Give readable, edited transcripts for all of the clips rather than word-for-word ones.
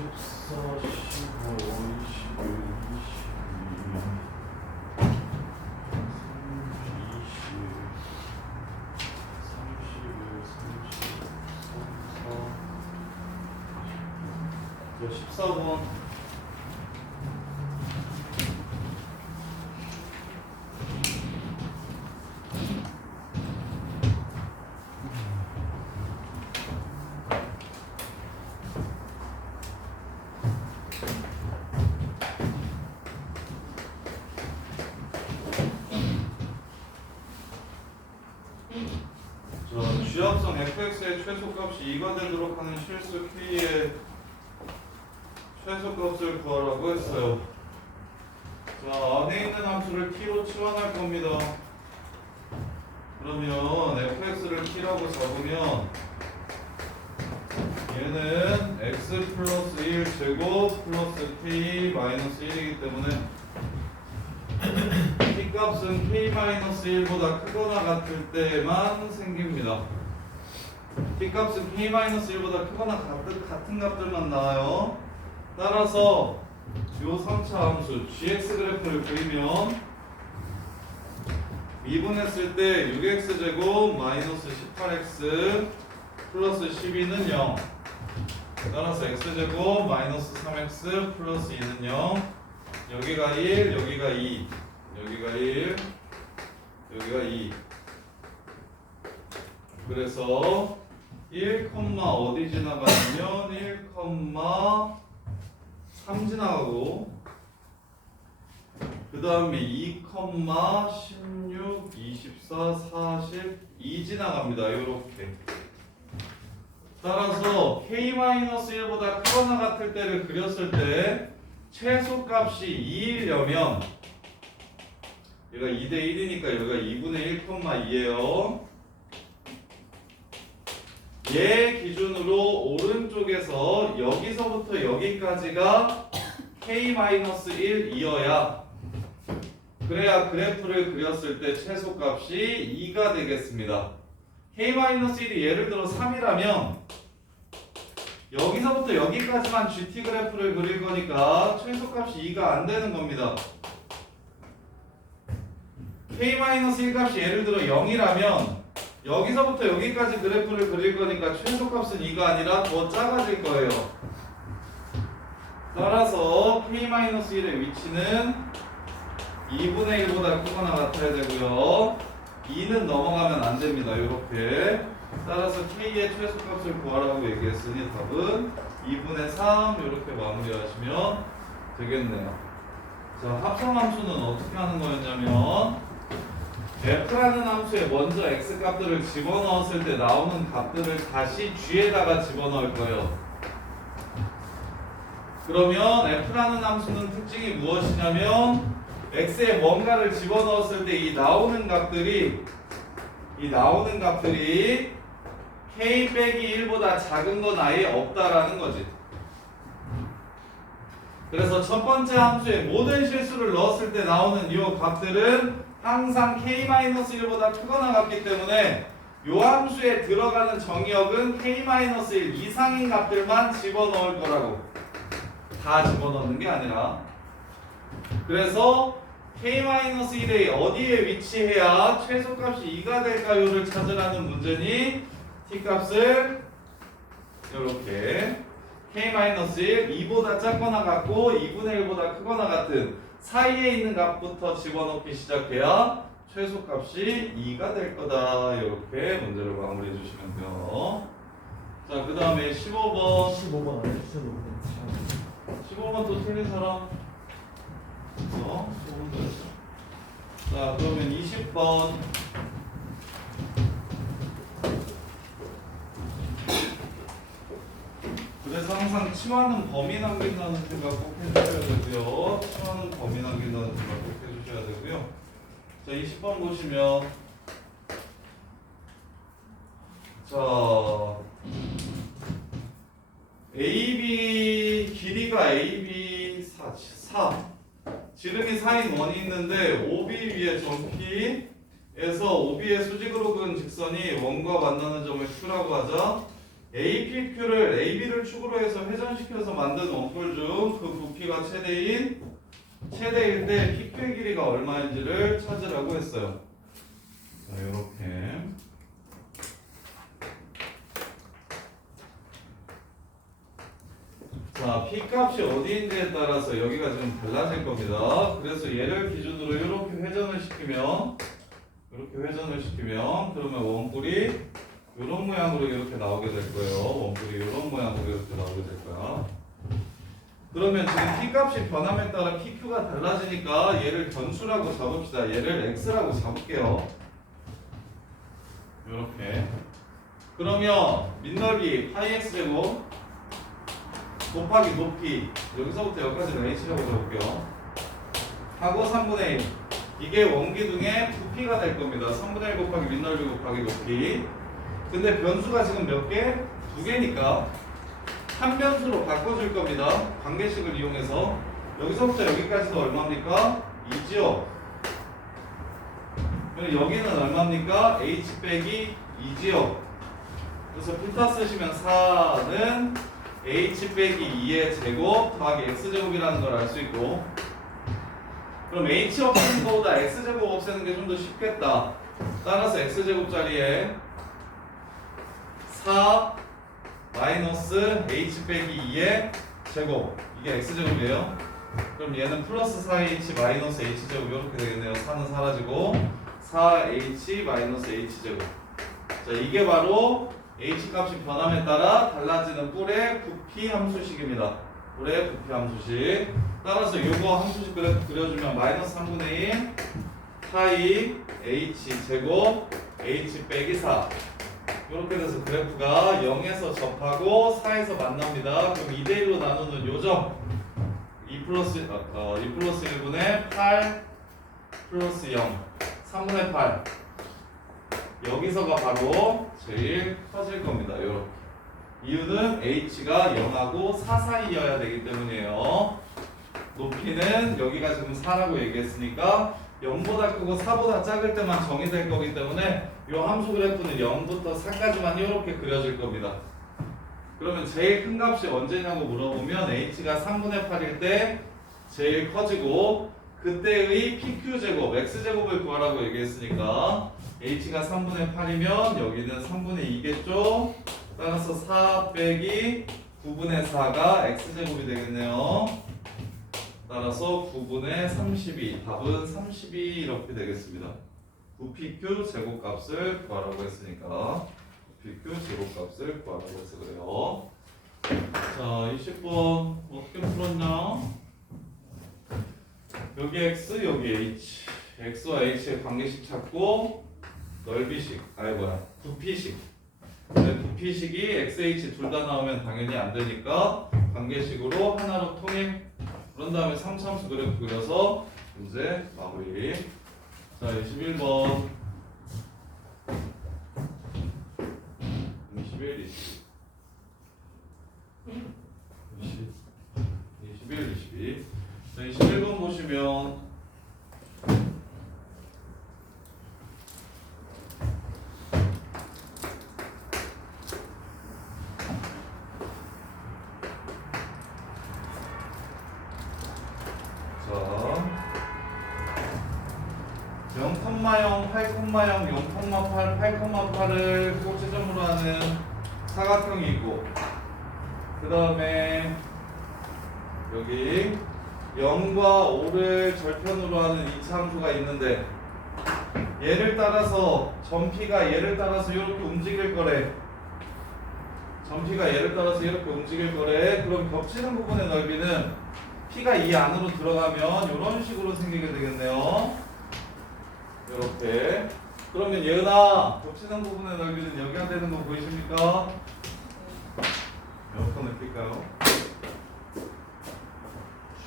14, 15, 21, 14번. G합성 fx의 최소값이 2가 되도록 하는 실수 k의 최소값을 구하라고 했어요. 자, 안에 있는 함수를 t로 치환할 겁니다. 그러면 fx를 t라고 잡으면 얘는 x 플러스 1 제곱 플러스 k 마이너스 1이기 때문에 t 값은 k 마이너스 1보다 크거나 같을 때만 생깁니다. t 값은 k 마이너스 1보다 크거나 같은 값들만 나와요. 따라서 요 3차 함수 gx 그래프를 그리면 미분했을 때 6x 제곱 마이너스 18x 플러스 12는 0. 따라서 x 제곱 마이너스 3x 플러스 2는 0. 여기가 1, 여기가 2, 여기가 1, 여기가 2. 그래서 1, 어디 지나가냐면 1, 3 지나가고 그 다음에 2, 16, 24, 42 지나갑니다. 요렇게. 따라서 k-1보다 크거나 같을 때를 그렸을 때 최소값이 2이려면 얘가 2대 1이니까 여기가 2분의 1,2예요. 얘 기준으로 오른쪽에서 여기서부터 여기까지가 k-1이어야 그래야 그래프를 그렸을 때 최소값이 2가 되겠습니다. k-1이 예를 들어 3이라면 여기서부터 여기까지만 GT 그래프를 그릴 거니까 최소값이 2가 안 되는 겁니다. k-1 값이 예를 들어 0이라면 여기서부터 여기까지 그래프를 그릴 거니까 최소값은 2가 아니라 더 작아질 거예요. 따라서 k-1의 위치는 2분의 1보다 크거나 같아야 되고요. 2는 넘어가면 안 됩니다. 이렇게. 따라서 k의 최소값을 구하라고 얘기했으니 답은 2분의 3 이렇게 마무리하시면 되겠네요. 자, 합성함수는 어떻게 하는 거였냐면 f라는 함수에 먼저 x값들을 집어넣었을 때 나오는 값들을 다시 g에다가 집어넣을 거예요. 그러면 f라는 함수는 특징이 무엇이냐면 x에 뭔가를 집어넣었을 때 이 나오는 값들이 k 빼기 1보다 작은 건 아예 없다라는 거지. 그래서 첫 번째 함수에 모든 실수를 넣었을 때 나오는 이 값들은 항상 k-1보다 크거나 같기 때문에 이 함수에 들어가는 정의역은 k-1 이상인 값들만 집어넣을 거라고. 다 집어넣는 게 아니라. 그래서 k-1에 어디에 위치해야 최소값이 2가 될까요를 찾으라는 문제니 t값을 이렇게 k-1 2보다 작거나 같고 2분의 1보다 크거나 같은 사이에 있는 값부터 집어넣기 시작해야 최소값이 2가 될 거다. 이렇게 문제를 마무리해 주시면 돼요. 자, 그 다음에 15번. 15번 안 해주셔도 15번 또 틀린 사람? 자, 그러면 20번. 그래서 항상 치환은 범위 남긴다는 생각 꼭 해주셔야 되고요. 치환은 범위 남긴다는 생각 꼭 해주셔야 되고요. 자, 20번 보시면 자, AB 길이가 AB 4 지름이 4인 원이 있는데 OB 위에 점피에서 OB의 수직으로 그은 직선이 원과 만나는 점을 Q라고 하자. APQ를 AB를 축으로 해서 회전시켜서 만든 원뿔 중 그 부피가 최대일 때 PQ의 길이가 얼마인지를 찾으라고 했어요. 자, 이렇게. 자, P 값이 어디인지에 따라서 여기가 좀 달라질 겁니다. 그래서 얘를 기준으로 이렇게 회전을 시키면 그러면 원뿔이 이런 모양으로 이렇게 나오게 될 거예요. 원뿔이 이런 모양으로 이렇게 나오게 될 거야. 그러면 지금 P 값이 변함에 따라 PQ가 달라지니까 얘를 변수라고 잡읍시다. 얘를 X라고 잡을게요. 이렇게. 그러면 밑넓이 파이 X제곱 곱하기 높이, 여기서부터 여기까지는 H라고 적을게요. 하고 3분의 1. 이게 원기둥의 부피가 될 겁니다. 3분의 1 곱하기 밑넓이 곱하기 높이. 근데 변수가 지금 몇 개? 두 개니까 한 변수로 바꿔줄 겁니다. 관계식을 이용해서. 여기서부터 여기까지도 얼마입니까? 2지요. 그리고 여기는 얼마입니까? H 빼기 2지요. 그래서 필터 쓰시면 4는 H 빼기 2의 제곱 더하기 X제곱이라는 걸 알 수 있고, 그럼 H 없애는 것보다 X제곱 없애는 게 좀 더 쉽겠다. 따라서 X제곱 자리에 4 마이너스 H 빼기 2의 제곱, 이게 X제곱이에요. 그럼 얘는 플러스 4H 마이너스 H제곱 이렇게 되겠네요. 4는 사라지고 4H 마이너스 H제곱. 자, 이게 바로 H 값이 변함에 따라 달라지는 뿔의 부피 함수식입니다. 뿔의 부피 함수식. 따라서 요거 함수식 그려주면 마이너스 3분의 1 파이 H 제곱 H 빼기 4. 이렇게 돼서 그래프가 0에서 접하고 4에서 만납니다. 그럼 2대1로 나누는 요점 2 플러스 1분의 8 플러스 0 3분의 8. 여기서가 바로 제일 커질 겁니다. 이렇게. 이유는 H가 0하고 4 사이여야 되기 때문이에요. 높이는 여기가 지금 4라고 얘기했으니까 0보다 크고 4보다 작을 때만 정의될 거기 때문에 이 함수 그래프는 0부터 4까지만 이렇게 그려질 겁니다. 그러면 제일 큰 값이 언제냐고 물어보면 H가 3분의 8일 때 제일 커지고, 그때의 PQ제곱, X제곱을 구하라고 얘기했으니까 H가 3분의 8이면 여기는 3분의 2겠죠? 따라서 4 빼기 9분의 4가 X제곱이 되겠네요. 따라서 9분의 32, 답은 32 이렇게 되겠습니다. 부PQ 제곱값을 구하라고 했으니까 부PQ 제곱값을 구하라고 해서 그래요. 자, 20번 어떻게 풀었냐? 여기 X, 여기 H. X와 H의 관계식 찾고 넓이식, 부피식. 부피식이 XH 둘 다 나오면 당연히 안 되니까 관계식으로 하나로 통일. 그런 다음에 3차함수 그래프 그려서 문제 마무리. 자, 21번 21, 22 자, 21번 보시면 자, 0,0, 8,0, 0,8, 8,8을 꼭지점으로 하는 사각형이 있고, 그 다음에 여기 0과 5를 절편으로 하는 2차 함수가 있는데, 얘를 따라서 점P가 얘를 따라서 이렇게 움직일 거래. 점P가 얘를 따라서 이렇게 움직일 거래. 그럼 겹치는 부분의 넓이는 P가 이 안으로 들어가면 이런 식으로 생기게 되겠네요. 이렇게. 그러면 얘나 겹치는 부분의 넓이는 여기가 되는 거 보이십니까? 에어컨 느낄까요?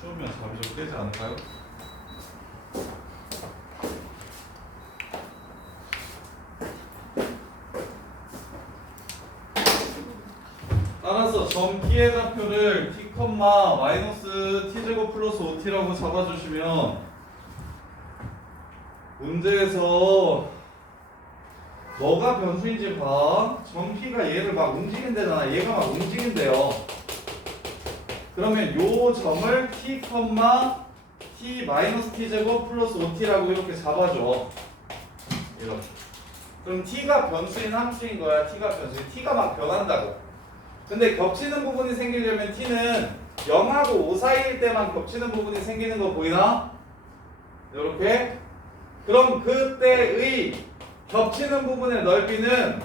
추우면 잠이 좀 깨지 않을까요? 따라서 점 P의 좌표를 T, 마이너스 T제곱 플러스 5T라고 잡아주시면 문제에서 뭐가 변수인지 봐. 점 P가 얘를 막 움직인대잖아. 얘가 막 움직인대요. 그러면 요 점을 T, T 마이너스 T 제곱 플러스 5T라고 이렇게 잡아줘. 이렇게. 그럼 T가 변수인 함수인 거야. T가 변수인. T가 막 변한다고. 근데 겹치는 부분이 생기려면 T는 0하고 5 사이일 때만 겹치는 부분이 생기는 거 보이나? 이렇게. 그럼 그때의 겹치는 부분의 넓이는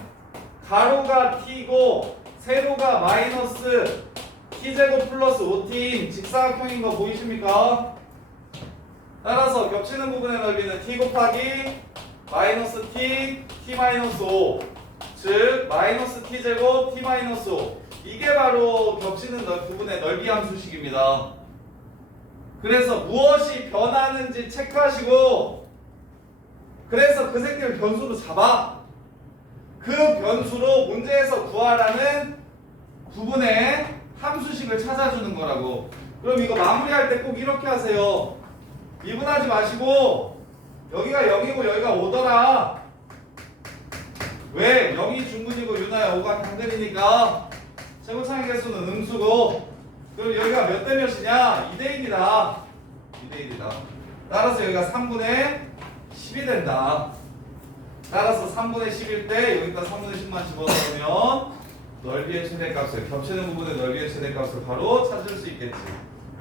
가로가 T고 세로가 마이너스 T제곱 플러스 5T인 직사각형인 거 보이십니까? 따라서 겹치는 부분의 넓이는 T 곱하기 마이너스 T, T 마이너스 5 즉 마이너스 T제곱 T 마이너스 5 이게 바로 겹치는 부분의 넓이 함수식입니다. 그래서 무엇이 변하는지 체크하시고 그래서 그 새끼를 변수로 잡아. 그 변수로 문제에서 구하라는 부분의 함수식을 찾아주는 거라고. 그럼 이거 마무리할 때 꼭 이렇게 하세요. 미분하지 마시고 여기가 0이고 여기가 5더라. 왜? 0이 중근이고 유나야 5가 단근이니까 최고차의 개수는 음수고 그럼 여기가 몇 대 몇이냐? 2대1이다. 2대1이다. 따라서 여기가 3분의 10이 된다. 따라서 3분의 10일 때 여기다 3분의 10만 집어넣으면 넓이의 최대값을 겹치는 부분의 넓이의 최대값을 바로 찾을 수 있겠지.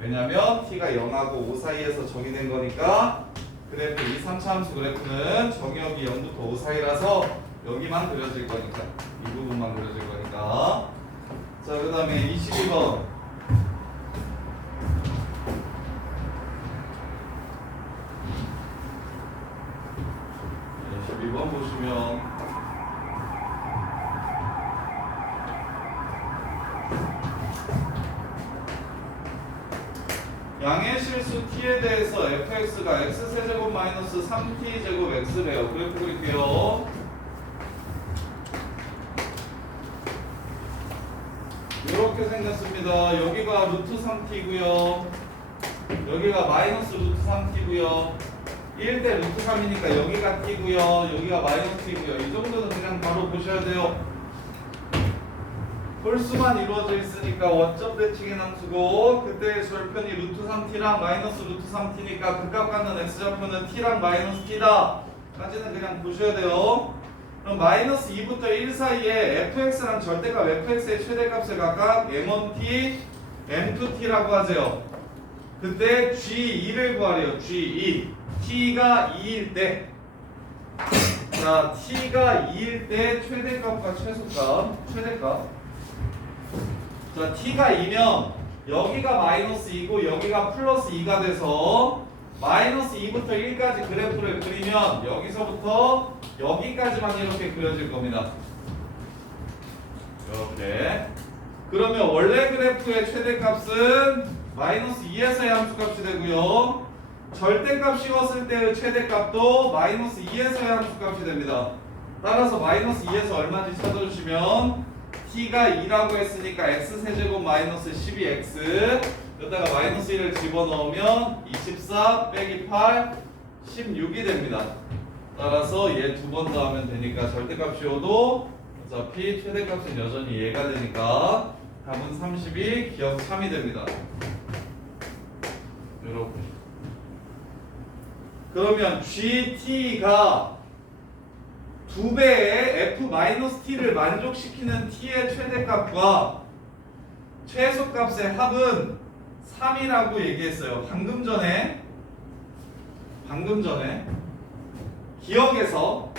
왜냐면 t가 0하고 5 사이에서 정의된 거니까 그래프 2, 3차 함수 그래프는 정의역이 0부터 5 사이라서 여기만 그려질 거니까 이 부분만 그려질 거니까. 자, 그 다음에 22번 22번 보시면 양의 실수 t에 대해서 fx가 x세제곱 마이너스 3t제곱 x래요. 그래프 그릴게요. 이렇게 생겼습니다. 여기가 루트 3t고요. 여기가 마이너스 루트 3t고요. 1대 루트 3이니까 여기가 t고요. 여기가 마이너스 t고요. 이 정도는 그냥 바로 보셔야 돼요. 홀수만 이루어져 있으니까 원점 대칭의 함수고 그때의 절편이 루트 3t랑 마이너스 루트 3t니까 극값 갖는 x좌표는 t랑 마이너스 t다 까지는 그냥 보셔야 돼요. 그럼 마이너스 2부터 1 사이에 fx랑 절대값 fx의 최대값을 각각 m1t, m2t라고 하세요. 그때 g2를 구하래요. g2 t가 2일 때 자, t가 2일 때 최대값과 최대값 자, t가 2면 여기가 마이너스 2고 여기가 플러스 2가 돼서 마이너스 2부터 1까지 그래프를 그리면 여기서부터 여기까지만 이렇게 그려질 겁니다. 이렇게. 그러면 원래 그래프의 최대값은 마이너스 2에서의 함수값이 되고요. 절대값 씌웠을 때의 최대값도 마이너스 2에서의 함수값이 됩니다. 따라서 마이너스 2에서 얼마인지 찾아주시면 t가 2라고 했으니까 x세제곱 마이너스 12x 여기다가 마이너스 1을 집어넣으면 24 빼기 8 16이 됩니다. 따라서 얘 두 번 더 하면 되니까 절대값 씌워도 어차피 최대값은 여전히 얘가 되니까 답은 32 기억 3이 됩니다. 이렇게. 그러면 gt가 2배의 f-t를 만족시키는 t의 최대값과 최소값의 합은 3이라고 얘기했어요. 방금 전에 기억에서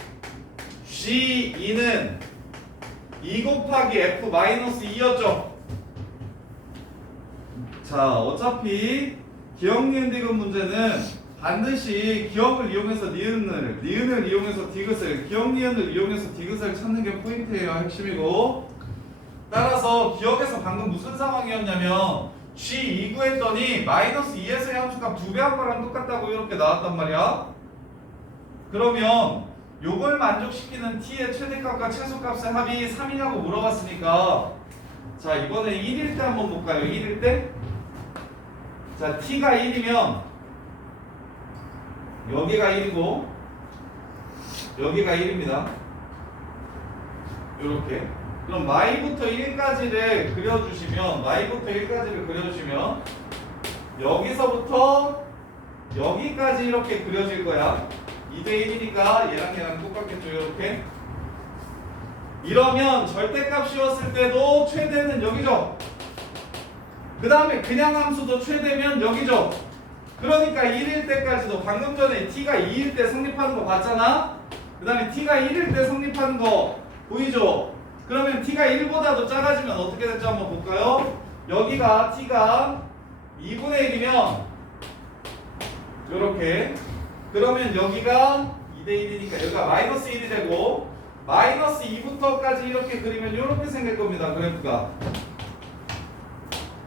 g2는 2 곱하기 f-2였죠. 자, 어차피 기억 니은 디귿 문제는 반드시 기억을 이용해서 니은을 이용해서 디귿을, 기억 니은을 이용해서 디귿을 찾는 게 포인트예요. 핵심이고. 따라서 기억에서 방금 무슨 상황이었냐면 G2 구했더니 마이너스 2에서의 함수값 2배 한 거랑 똑같다고 이렇게 나왔단 말이야. 그러면 요걸 만족시키는 t의 최대값과 최소값의 합이 3이냐고 물어봤으니까 자, 이번에 1일 때 한번 볼까요? 1일 때? 자, t가 1이면 여기가 1이고 여기가 1입니다. 요렇게. 그럼 y부터 1까지를 그려주시면 여기서부터 여기까지 이렇게 그려질 거야. 2대 1이니까 얘랑 똑같겠죠. 이렇게. 이러면 절대값이었을 때도 최대는 여기죠. 그 다음에 그냥 함수도 최대면 여기죠. 그러니까 1일 때까지도 방금 전에 t가 2일 때 성립하는 거 봤잖아. 그 다음에 t가 1일 때 성립하는 거 보이죠? 그러면 t가 1보다도 작아지면 어떻게 될지 한번 볼까요? 여기가 t가 2분의 1이면 요렇게. 그러면 여기가 2대 1이니까 여기가 마이너스 1이 되고 마이너스 2부터까지 이렇게 그리면 이렇게 생길 겁니다. 그래프가.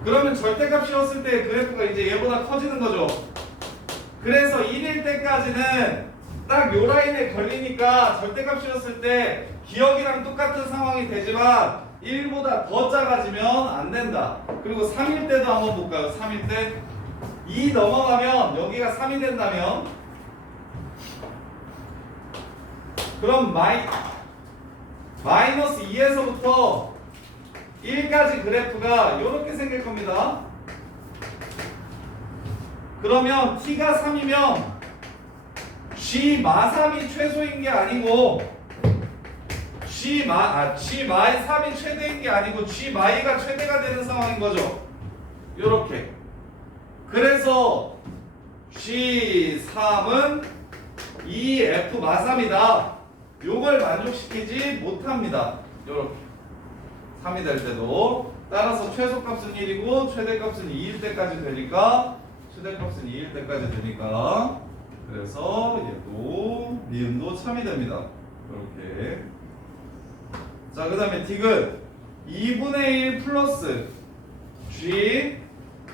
그러면 절대값이었을 때 그래프가 이제 얘보다 커지는 거죠. 그래서 1일 때까지는 딱 요 라인에 걸리니까 절대값이었을 때 기억이랑 똑같은 상황이 되지만 1보다 더 작아지면 안 된다. 그리고 3일 때도 한번 볼까요? 3일 때 2 넘어가면 여기가 3이 된다면 그럼 마이너스 2에서부터 1까지 그래프가 이렇게 생길 겁니다. 그러면 t가 3이면 g마3이 최소인 게 아니고 g마3이 최대인 게 아니고 g마2가 최대가 되는 상황인 거죠. 이렇게. 그래서 g3은 2f마3이다. 요걸 만족시키지 못합니다. 이렇게. 3이 될 때도. 따라서 최소값은 1이고 최대값은 2일 때까지 되니까 그래서 얘도 니은도 참이 됩니다. 이렇게. 자, 그 다음에 디귿 2분의 1 플러스 g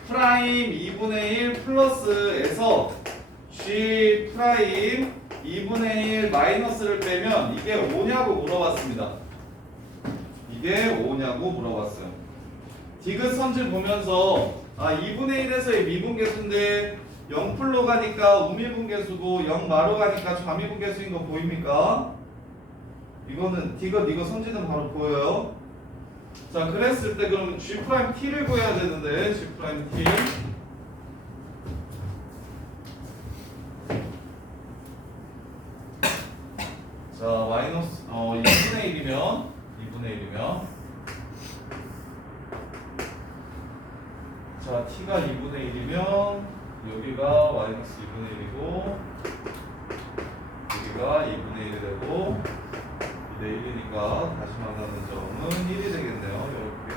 프라임 2분의 1 플러스에서 g 프라임 2분의 1 마이너스를 빼면 이게 5냐고 물어봤습니다. 이게 5냐고 물어봤어요. 디귿 선질 보면서 2분의 1에서의 미분계수인데 0풀로 가니까 우미분계수고 0마로 가니까 좌미분계수인 거 보입니까? 이거는 디귿 이거 선지는 바로 보여요. 자, 그랬을 때 그럼 G'T를 구해야 되는데 G'T 자, 마이너스 2분의 1이면 자, t가 2분의 1이면 여기가 마이너스 2분의 1이고 여기가 2분의 1이 되고 2대 1이니까 다시 만나는 점은 1이 되겠네요. 이렇게.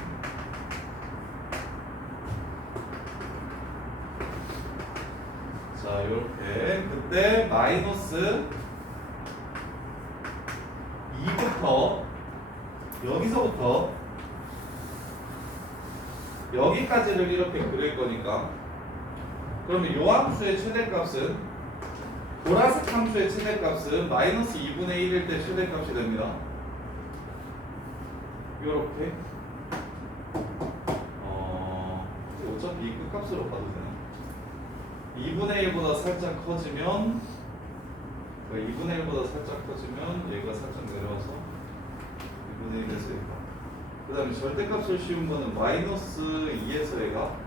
자, 이렇게. 그때 마이너스 2부터 여기서부터 여기까지를 이렇게 그릴 거니까 그러면 요 함수의 최대값은 보라색 함수의 최대값은 마이너스 2분의 1일 때 최대값이 됩니다. 요렇게 어차피 이 끝값으로 봐도 되네. 2분의 1보다 살짝 커지면 2분의 1보다 살짝 커지면 얘가 살짝 내려와서 2분의 1에서 얘가 그 다음에 절대값을 씌운 거는 마이너스 2에서 얘가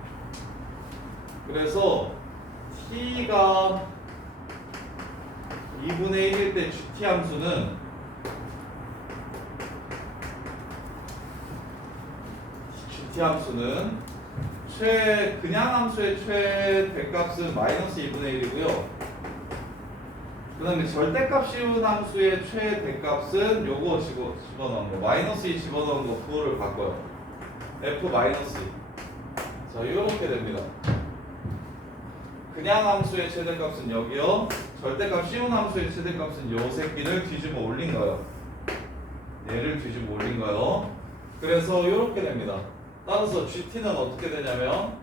그래서 t가 2분의 1일 때 gt 함수는 그냥 함수의 최대값은 마이너스 2분의 1이고요. 그 다음에 절대값 씌운 함수의 최대값은 요거 집어넣은 거 마이너스 2 집어넣은 거 그거를 바꿔요. f 마이너스 2. 자, 이렇게 됩니다. 그냥 함수의 최대값은 여기요. 절대값 씌운 함수의 최대값은 요 새끼를 뒤집어 올린 거예요. 얘를 뒤집어 올린 거예요. 그래서 이렇게 됩니다. 따라서 GT는 어떻게 되냐면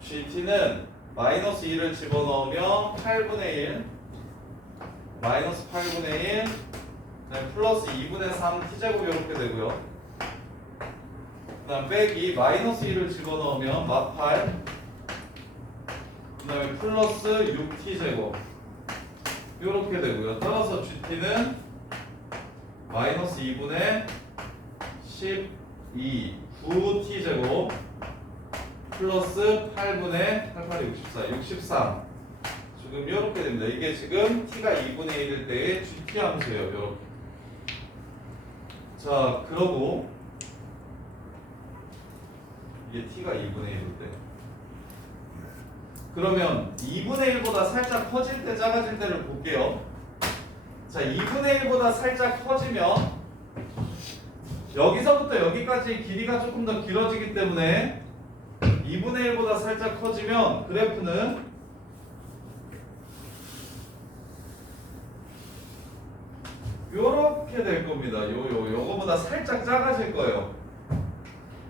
GT는 마이너스 2를 집어넣으면 8분의 1 마이너스 8분의 1 플러스 2분의 3 t제곱 이렇게 되고요. 그 다음 빼기 마이너스 2를 집어넣으면 마8 그 다음에 플러스 6t제곱 이렇게 되고요. 따라서 GT는 마이너스 2분의 12 9t제곱 플러스 8분의 88이 64 63 지금 이렇게 됩니다. 이게 지금 t가 2분의 1일 때의 gt 함수예요. 이렇게. 자, 그러고 이게 t가 2분의 1일 때 그러면 2분의 1보다 살짝 커질 때 작아질 때를 볼게요. 자, 2분의 1보다 살짝 커지면 여기서부터 여기까지 길이가 조금 더 길어지기 때문에 2분의 1보다 살짝 커지면 그래프는 요렇게 될 겁니다. 요거보다 살짝 작아질 거예요.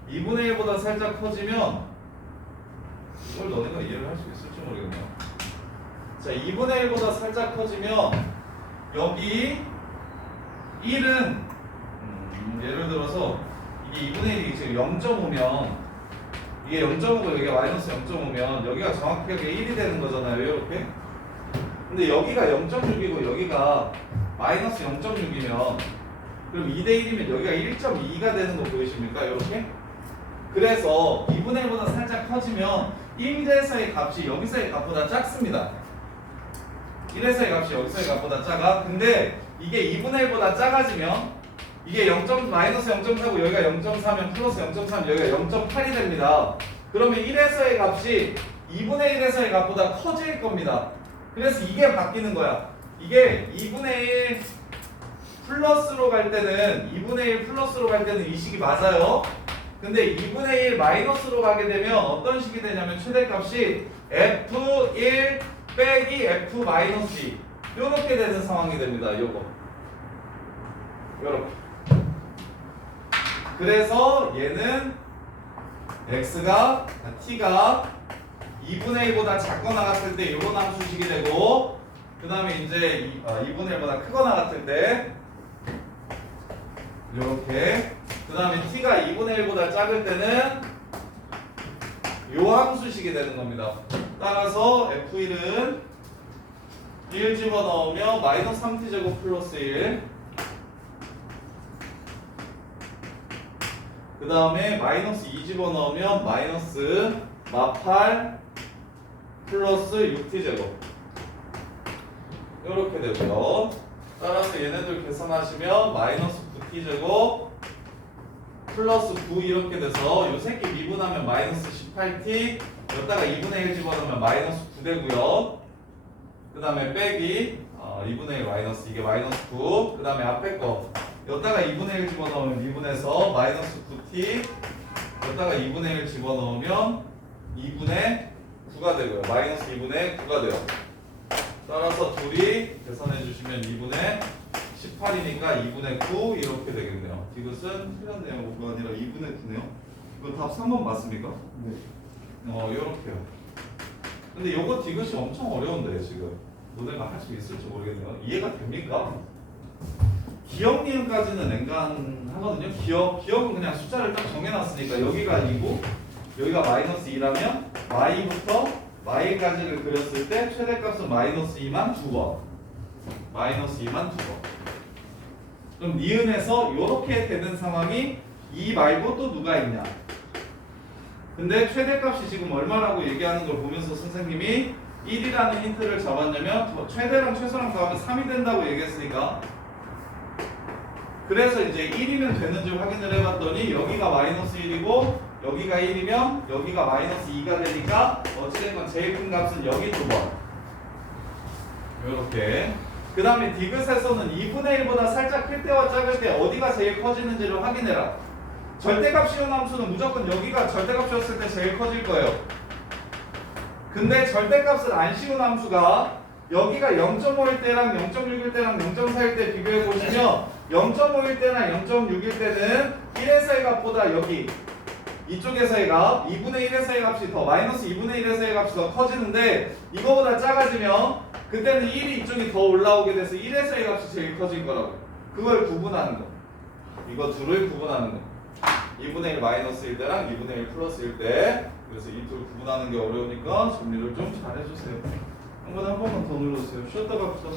2분의 1보다 살짝 커지면 이걸 너네가 이해를 할 수 있을지 모르겠네요. 자, 2분의 1보다 살짝 커지면 여기 1은 예를 들어서 이게 2분의 1이 지금 0.5면 이게 0.5고 여기가 마이너스 0.5면 여기가 정확하게 1이 되는 거잖아요. 이렇게. 근데 여기가 0.6이고 여기가 마이너스 0.6이면 그럼 2대 1이면 여기가 1.2가 되는 거 보이십니까? 이렇게. 그래서 2분의 1보다 살짝 커지면 1에서의 값이 여기서의 값보다 작습니다. 1에서의 값이 여기서의 값보다 작아. 근데 이게 2분의 1보다 작아지면 이게 마이너스 0.4고 여기가 0.4면 플러스 0.3 여기가 0.8이 됩니다. 그러면 1에서의 값이 2분의 1에서의 값보다 커질 겁니다. 그래서 이게 바뀌는 거야. 이게 2분의 1 플러스로 갈 때는 2분의 1 플러스로 갈 때는 이 식이 맞아요. 근데 2분의 1 마이너스로 가게 되면 어떤 식이 되냐면 최대값이 F1 빼기 F 마이너스 2 요렇게 되는 상황이 됩니다. 요거 요렇게. 그래서 얘는 t가 2분의 1보다 작거나 같을 때 요런 함수식이 되고 그 다음에 이제 2분의 1보다 크거나 같을 때 요렇게 그 다음에 t가 2분의 1보다 작을 때는 요 함수식이 되는 겁니다. 따라서 f1은 1 집어넣으면 마이너스 3t제곱 플러스 1 그 다음에 마이너스 2 집어넣으면 마이너스 마8 플러스 6t제곱 이렇게 되고요. 따라서 얘네들 계산하시면 마이너스 9t제곱 플러스 9 이렇게 돼서 요 새끼 미분하면 마이너스 18t 여기다가 2분의 1 집어넣으면 마이너스 9 되고요. 그 다음에 빼기 2분의 1 마이너스 이게 마이너스 9 그 다음에 앞에 거 여기다가 2분의 1 집어넣으면 미분해서 마이너스 9t 여기다가 2분의 1 집어넣으면 2분의 9가 되고요. 마이너스 2분의 9가 돼요. 따라서 둘이 계산해 주시면 2분의 18이니까 2분의 9 이렇게 되겠네요. 이것은 틀렸네요. 5가 아니라 2분의 9네요. 이거 답 3번 맞습니까? 네. 요렇게요. 근데 요거 디귿이 엄청 어려운데 지금 너네가 할 수 있을지 모르겠네요. 이해가 됩니까? 기억 니은까지는 냉간하거든요. 기억은 그냥 숫자를 딱 정해놨으니까 여기가 2고 여기가 마이너스 2라면 y부터 y까지를 그렸을 때 최대값은 마이너스 2만 2번 마이너스 2만 2번 그럼 니은에서 이렇게 되는 상황이 2 말고 또 누가 있냐 근데 최대값이 지금 얼마라고 얘기하는 걸 보면서 선생님이 1이라는 힌트를 잡았냐면 최대랑 최소랑 더하면 3이 된다고 얘기했으니까 그래서 이제 1이면 되는지 확인을 해봤더니 여기가 마이너스 1이고 여기가 1이면 여기가 마이너스 2가 되니까 어찌됐건 제일 큰 값은 여기 2번 이렇게 그 다음에 디귿에서는 2분의 1보다 살짝 클 때와 작을 때 어디가 제일 커지는지를 확인해라 절대값이온 함수는 무조건 여기가 절대값이었을 때 제일 커질 거예요 근데 절대값을 안 씌운 함수가 여기가 0.5일 때랑 0.6일 때랑 0.4일 때 비교해 보시면 0.5일 때나 0.6일 때는 1에서의 값보다 여기 이쪽에서의 값 2분의 1에서의 값이 더 마이너스 2분의 1에서의 값이 더 커지는데 이거보다 작아지면 그때는 1이 이쪽이 더 올라오게 돼서 1에서의 값이 제일 커질 거라고 그걸 구분하는 거 이거 둘을 구분하는 거 2분의 1 마이너스 1 때랑 2분의 1 플러스 1 때 그래서 이 둘 구분하는 게 어려우니까 정리를 좀 잘해주세요 한 번만 더 눌러주세요 쉬었다 갑시다